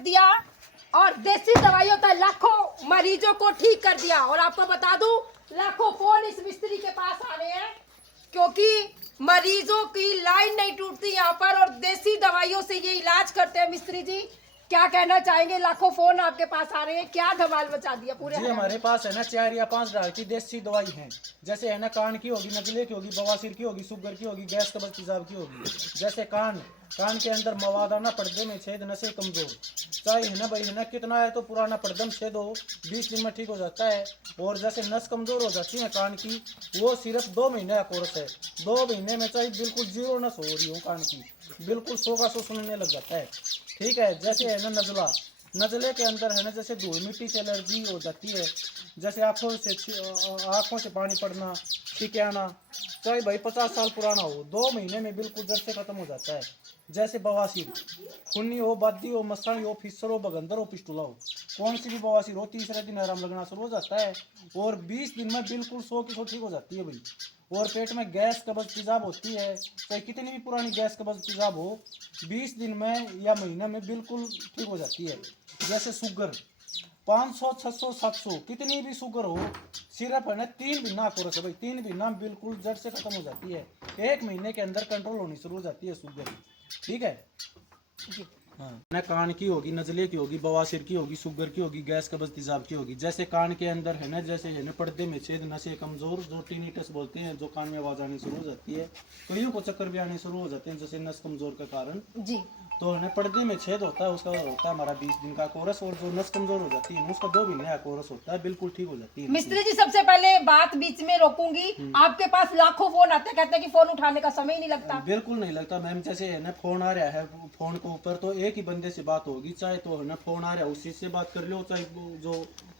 दिया और देसी दवाइयों से लाखों मरीजों को ठीक कर दिया। और आपको बता दूं, लाखों फोन इस मिस्त्री के पास आ रहे हैं क्योंकि मरीजों की लाइन नहीं टूटती यहाँ पर और देसी दवाइयों से ये इलाज करते हैं। मिस्त्री जी क्या कहना चाहेंगे? लाखों फोन आपके पास आ रहे हैं, क्या धमाल मचा दिया पूरे जी। हमारे पास है ना 4 या 5 डाल की देसी दवाई है। जैसे है ना कान की होगी, नजले की होगी, बवासीर की होगी, शुगर की होगी, गैस कब्ज तेजाब की होगी। जैसे कान के अंदर मवाद आना, पर्दे में छेद, नसें कमजोर, चाहे है ना भाई है ना कितना है तो पुराना पर्दम छेद हो 20 दिन में ठीक हो जाता है। और जैसे नस कमजोर हो जाती है कान की, वो सिर्फ 2 महीने का कोर्स है। 2 महीने में चाहे बिल्कुल जीरो नस हो रही हो कान की, बिल्कुल 100 का 100 सुनने लग जाता है। ठीक है। जैसे है ना नजले के अंदर है ना जैसे धूल मिट्टी से एलर्जी हो जाती है, जैसे आँखों से पानी पड़ना, छींके आना, चाहे भाई 50 साल पुराना हो, 2 महीने में बिल्कुल जड़ से खत्म हो जाता है। जैसे बवासीर, खूनी हो, बादी हो, मसानी हो, फिसर हो, बगंदर हो, पिस्टुला हो, कौन सी भी बवासीर हो, तीसरे दिन आराम लगना शुरू हो जाता है और 20 दिन में बिल्कुल 100 की 100 ठीक हो जाती है भाई। और पेट में गैस कब्ज तेजाब होती है, चाहे कितनी भी पुरानी गैस कब्ज तेजाब हो, 20 दिन में या महीने में बिल्कुल ठीक हो जाती है। जैसे शुगर 500 600 700 कितनी भी शुगर हो, सिर्फ है ना 3 महीना कोर्स है भाई। 3 महीना बिल्कुल जड़ से खत्म हो जाती है। 1 महीने के अंदर कंट्रोल होनी शुरू हो जाती है शुगर। ठीक है। हाँ ना कान की होगी, नजले की होगी, बवासीर की होगी, शुगर की होगी, गैस कब्ज तेजाब की होगी। जैसे कान के अंदर है ना जैसे है ना पर्दे में छेद, नसें कमजोर, जो टिनिटस बोलते हैं, जो कान में आवाज आनी शुरू हो जाती है, कईयों को चक्कर भी आने शुरू हो जाते हैं जैसे नस कमजोर के कारण। जी तो है ना पर्दे में छेद होता है, उसका होता है हमारा 20 दिन का कोर्स। और जो नस कमजोर हो जाती है उसका 2 महीने का कोर्स होता है, बिल्कुल ठीक हो जाती है। मिस्त्री जी सबसे पहले बात बीच में रोकूंगी, आपके पास लाखों फोन आते हैं, कहते हैं कि फोन उठाने का समय ही नहीं लगता। बिल्कुल नहीं लगता मैम। जैसे है ना फोन आ रहा है, फोन के ऊपर तो एक ही बंदे से बात होगी, चाहे तो है ना फोन आ रहा है उसी से बात कर लो, चाहे जो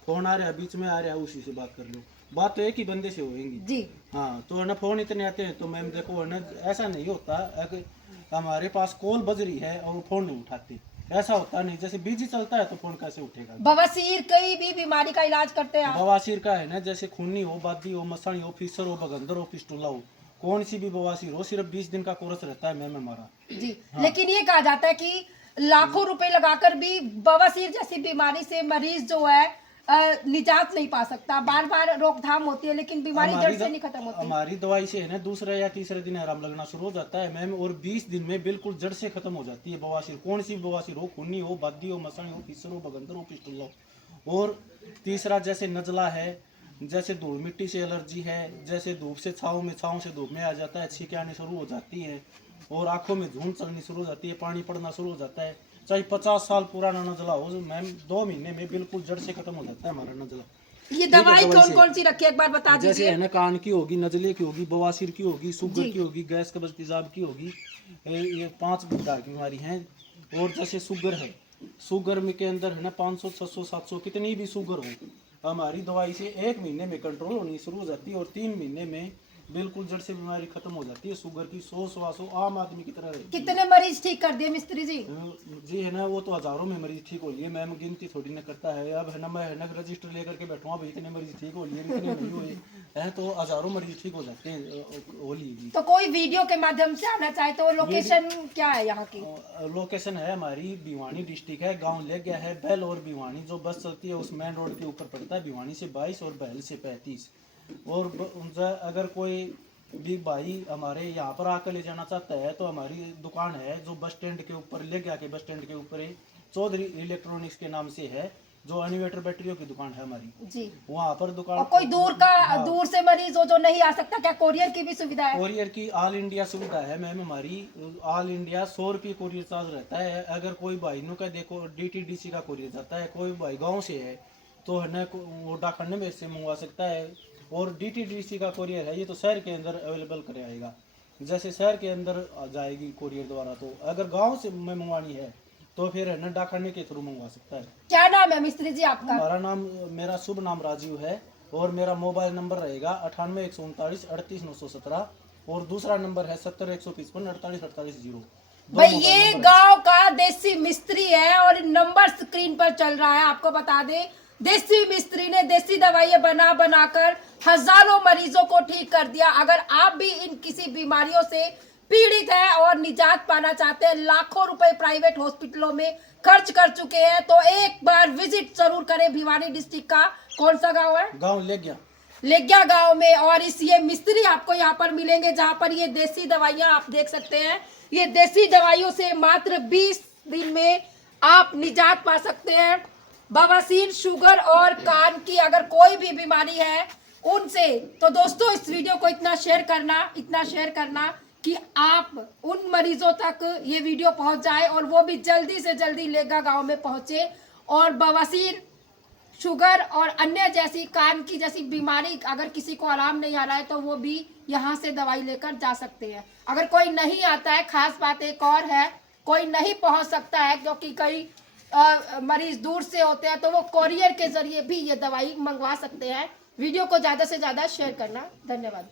फोन आ रहा है बीच में आ रहा है उसी से बात कर लो, बात तो एक ही बंदे से होगी जी हाँ। तो है ना फोन इतने आते हैं तो मैम देखो है ना ऐसा नहीं होता अगर हमारे पास कॉल बज रही है और फोन नहीं उठाते, ऐसा होता नहीं। जैसे बिजी चलता है तो फोन कैसे उठेगा। बवासीर कई भी बीमारी का इलाज करते हैं आप? बवासीर का है ना जैसे खूनी हो, बादी हो, मसानी हो, फिसर हो, बगंदर हो, पिस्टुला हो, कौन सी भी बवासीर हो, सिर्फ 20 दिन का कोर्स रहता है मैम हमारा। जी हाँ। लेकिन ये कहा जाता है कि लाखों रुपए लगाकर भी बवासीर जैसी बीमारी से मरीज जो है निजात नहीं पा सकता। बार बार रोकथाम होती है लेकिन बीमारी जड़ से नहीं खत्म होती। हमारी दवाई से है ना दूसरे या तीसरे दिन आराम लगना शुरू हो जाता है मैम, और 20 दिन में बिल्कुल जड़ से खत्म हो जाती है बवासीर, कौन सी भी बवासीर हो, खूनी हो, बादी हो, मसानी हो, फिसर हो, बगंदर हो, पिस्टुला हो। और तीसरा जैसे नजला है, जैसे धूल मिट्टी से एलर्जी है, जैसे धूप से छाँव से धूप में आ जाता है, छींकें आनी शुरू हो जाती है और आंखों में धुंध चलनी शुरू हो जाती है, पानी पड़ना शुरू हो जाता है, चाहे 50 साल पुराना नजला हो मैम, 2 महीने में बिल्कुल जड़ से खत्म हो जाता है हमारा नजला। ये दवाई कौन कौन सी रखी है एक बार बता जैसे दीजिए। है ना कान की होगी, नजले की होगी, बवासीर की होगी, शुगर जी। की होगी, गैस कब्ज तेजाब की होगी, ये 5 प्रकार की बीमारी हैं। और जैसे शुगर है, शुगर में के अंदर है ना 500 600 700 कितनी भी शुगर हो, हमारी दवाई से 1 महीने में कंट्रोल होनी शुरू हो जाती है और 3 महीने में बिल्कुल जड़ से बीमारी खत्म हो जाती है। शुगर की 100 आम आदमी की तरह रहती है। कितने मरीज ठीक कर दिए मिस्त्री जी? जी है ना वो तो हजारों में मरीज ठीक हो लिए मैम, गिनती थोड़ी ना करता है। अब है ना मैं है ना रजिस्टर लेकर के बैठूँ भाई इतने मरीज ठीक हो लिए, इतने नहीं हुए हैं, तो हजारों मरीज ठीक हो जाते हैं हो लिए। तो कोई वीडियो के माध्यम से आना चाहे तो लोकेशन क्या है यहाँ की? लोकेशन है हमारी भिवानी डिस्ट्रिक्ट है, गांव ले गया है बैल और भिवानी, जो बस चलती है उस मेन रोड के ऊपर पड़ता है, भिवानी से 22 और बैल से 35। और अगर कोई भी भाई हमारे यहाँ पर आकर ले जाना चाहता है तो हमारी दुकान है जो बस स्टैंड के ऊपर ले गया के बस स्टैंड के ऊपर है, चौधरी इलेक्ट्रॉनिक्स के नाम से है, जो इन्वर्टर बैटरियों की दुकान है हमारी जी, वहाँ पर दुकान। और कोई दूर से मरीज हो जो नहीं आ सकता, क्या कोरियर की भी सुविधा है? कोरियर की ऑल इंडिया सुविधा है मैम हमारी, ऑल इंडिया 100 रुपये कोरियर चार्ज रहता है। अगर कोई भाई नु का देखो DTDC का कोरियर जाता है, कोई भाई गाँव से है तो है ना वो डाकखंड में से मंगवा सकता है। और DTDC का कोरियर है ये तो शहर के अंदर अवेलेबल कर आएगा, जैसे शहर के अंदर आ जाएगी कोरियर द्वारा। तो अगर गांव से में मंगवानी है तो फिर है ना डाकखाने के थ्रू मंगवा सकता है। क्या नाम है मिस्त्री जी आपका? हमारा नाम, मेरा शुभ नाम राजीव है और मेरा मोबाइल नंबर रहेगा 98 139 38 917 और दूसरा नंबर है 70 155 48 48 0। भाई ये गांव का देसी मिस्त्री है और नंबर स्क्रीन पर चल रहा है, आपको बता दें देसी मिस्त्री ने देसी दवाइयां बना बनाकर हजारों मरीजों को ठीक कर दिया। अगर आप भी इन किसी बीमारियों से पीड़ित है और निजात पाना चाहते हैं, लाखों रुपए प्राइवेट हॉस्पिटलों में खर्च कर चुके हैं, तो एक बार विजिट जरूर करें भिवानी डिस्ट्रिक्ट का कौन सा गांव है, गाँव ले गया लेग्या गांव में। और ये मिस्त्री आपको यहाँ पर मिलेंगे, जहाँ पर ये देसी दवाइयाँ आप देख सकते हैं। ये देसी दवाइयों से मात्र 20 दिन में आप निजात पा सकते हैं। बवासीर, शुगर और कान की अगर कोई भी बीमारी है उनसे, तो दोस्तों इस वीडियो को इतना शेयर करना कि आप उन मरीजों तक ये वीडियो पहुंच जाए और वो भी जल्दी से जल्दी लेगा गांव में पहुंचे और बवासीर, शुगर और अन्य जैसी कान की जैसी बीमारी अगर किसी को आराम नहीं आ रहा है तो वो भी यहाँ से दवाई लेकर जा सकते हैं। अगर कोई नहीं आता है, खास बात एक और है, कोई नहीं पहुँच सकता है क्योंकि कई मरीज दूर से होते हैं, तो वो कोरियर के जरिए भी ये दवाई मंगवा सकते हैं। वीडियो को ज़्यादा से ज़्यादा शेयर करना। धन्यवाद।